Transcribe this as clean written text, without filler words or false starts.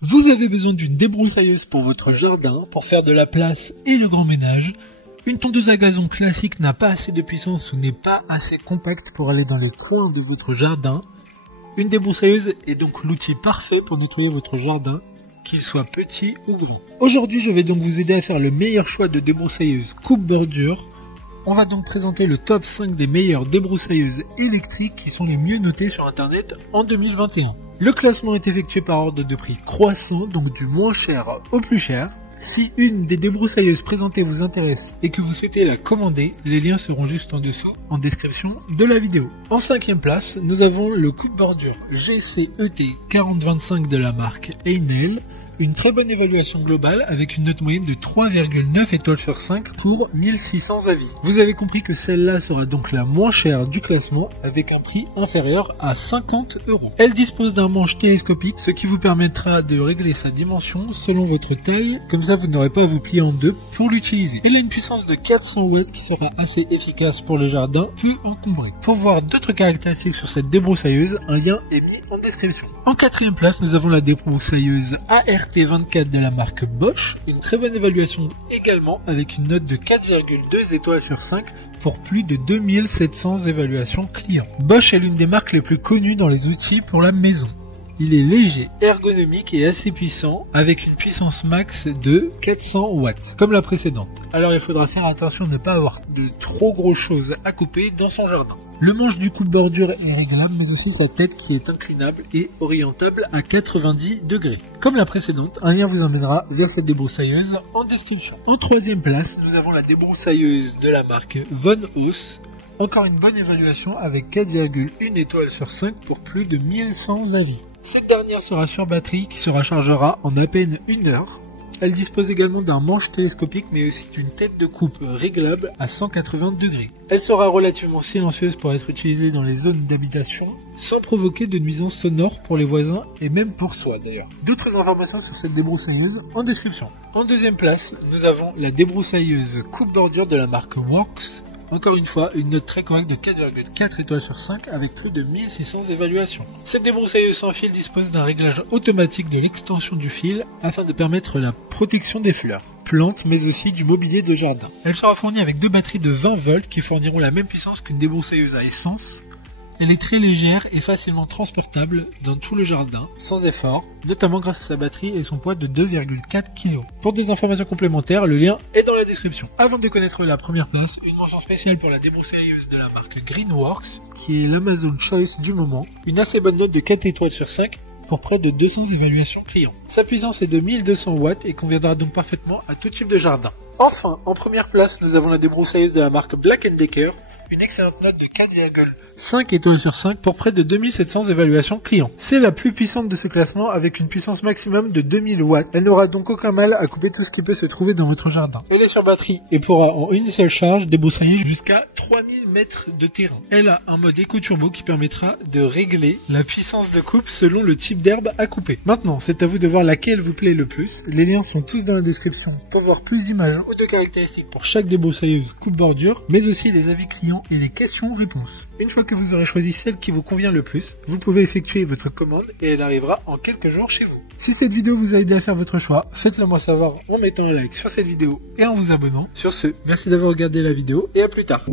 Vous avez besoin d'une débroussailleuse pour votre jardin, pour faire de la place et le grand ménage. Une tondeuse à gazon classique n'a pas assez de puissance ou n'est pas assez compacte pour aller dans les coins de votre jardin. Une débroussailleuse est donc l'outil parfait pour nettoyer votre jardin, qu'il soit petit ou grand. Aujourd'hui, je vais donc vous aider à faire le meilleur choix de débroussailleuse coupe-bordure. On va donc présenter le top 5 des meilleures débroussailleuses électriques qui sont les mieux notées sur internet en 2021. Le classement est effectué par ordre de prix croissant, donc du moins cher au plus cher. Si une des débroussailleuses présentées vous intéresse et que vous souhaitez la commander, les liens seront juste en dessous en description de la vidéo. En 5e place, nous avons le coupe-bordure GCET 4025 de la marque Einel. Une très bonne évaluation globale avec une note moyenne de 3,9 étoiles sur 5 pour 1600 avis. Vous avez compris que celle-là sera donc la moins chère du classement avec un prix inférieur à 50 €. Elle dispose d'un manche télescopique, ce qui vous permettra de régler sa dimension selon votre taille, comme ça vous n'aurez pas à vous plier en deux pour l'utiliser. Elle a une puissance de 400 watts qui sera assez efficace pour le jardin, peu encombré. Pour voir d'autres caractéristiques sur cette débroussailleuse, un lien est mis en description. En 4e place, nous avons la débroussailleuse ART24 de la marque Bosch. Une très bonne évaluation également avec une note de 4,2 étoiles sur 5 pour plus de 2700 évaluations clients. Bosch est l'une des marques les plus connues dans les outils pour la maison. Il est léger, ergonomique et assez puissant avec une puissance max de 400 watts, comme la précédente. Alors il faudra faire attention de ne pas avoir de trop grosses choses à couper dans son jardin. Le manche du coupe-bordure est réglable, mais aussi sa tête qui est inclinable et orientable à 90 degrés. Comme la précédente, un lien vous emmènera vers cette débroussailleuse en description. En 3e place, nous avons la débroussailleuse de la marque Von Haus. Encore une bonne évaluation avec 4,1 étoiles sur 5 pour plus de 1100 avis. Cette dernière sera sur batterie qui se rechargera en à peine 1 heure. Elle dispose également d'un manche télescopique mais aussi d'une tête de coupe réglable à 180 degrés. Elle sera relativement silencieuse pour être utilisée dans les zones d'habitation sans provoquer de nuisances sonores pour les voisins et même pour soi d'ailleurs. D'autres informations sur cette débroussailleuse en description. En 2e place, nous avons la débroussailleuse coupe-bordure de la marque Works. Encore une fois, une note très correcte de 4,4 étoiles sur 5 avec plus de 1600 évaluations. Cette débroussailleuse sans fil dispose d'un réglage automatique de l'extension du fil afin de permettre la protection des fleurs, plantes mais aussi du mobilier de jardin. Elle sera fournie avec 2 batteries de 20 volts qui fourniront la même puissance qu'une débroussailleuse à essence. Elle est très légère et facilement transportable dans tout le jardin, sans effort, notamment grâce à sa batterie et son poids de 2,4 kg. Pour des informations complémentaires, le lien est dans la description. Avant de connaître la première place, une mention spéciale pour la débroussailleuse de la marque Greenworks, qui est l'Amazon Choice du moment. Une assez bonne note de 4 étoiles sur 5 pour près de 200 évaluations clients. Sa puissance est de 1200 watts et conviendra donc parfaitement à tout type de jardin. Enfin, en première place, nous avons la débroussailleuse de la marque Black & Decker. Une excellente note de 4,5 étoiles sur 5 pour près de 2700 évaluations clients. C'est la plus puissante de ce classement avec une puissance maximum de 2000 watts. Elle n'aura donc aucun mal à couper tout ce qui peut se trouver dans votre jardin. Elle est sur batterie et pourra en une seule charge débroussailler jusqu'à 3000 mètres de terrain. Elle a un mode éco-turbo qui permettra de régler la puissance de coupe selon le type d'herbe à couper. Maintenant, c'est à vous de voir laquelle vous plaît le plus. Les liens sont tous dans la description pour voir plus d'images ou de caractéristiques pour chaque débroussailleuse coupe-bordure, mais aussi les avis clients et les questions-réponses. Une fois que vous aurez choisi celle qui vous convient le plus, vous pouvez effectuer votre commande et elle arrivera en quelques jours chez vous. Si cette vidéo vous a aidé à faire votre choix, faites-le moi savoir en mettant un like sur cette vidéo et en vous abonnant. Sur ce, merci d'avoir regardé la vidéo et à plus tard.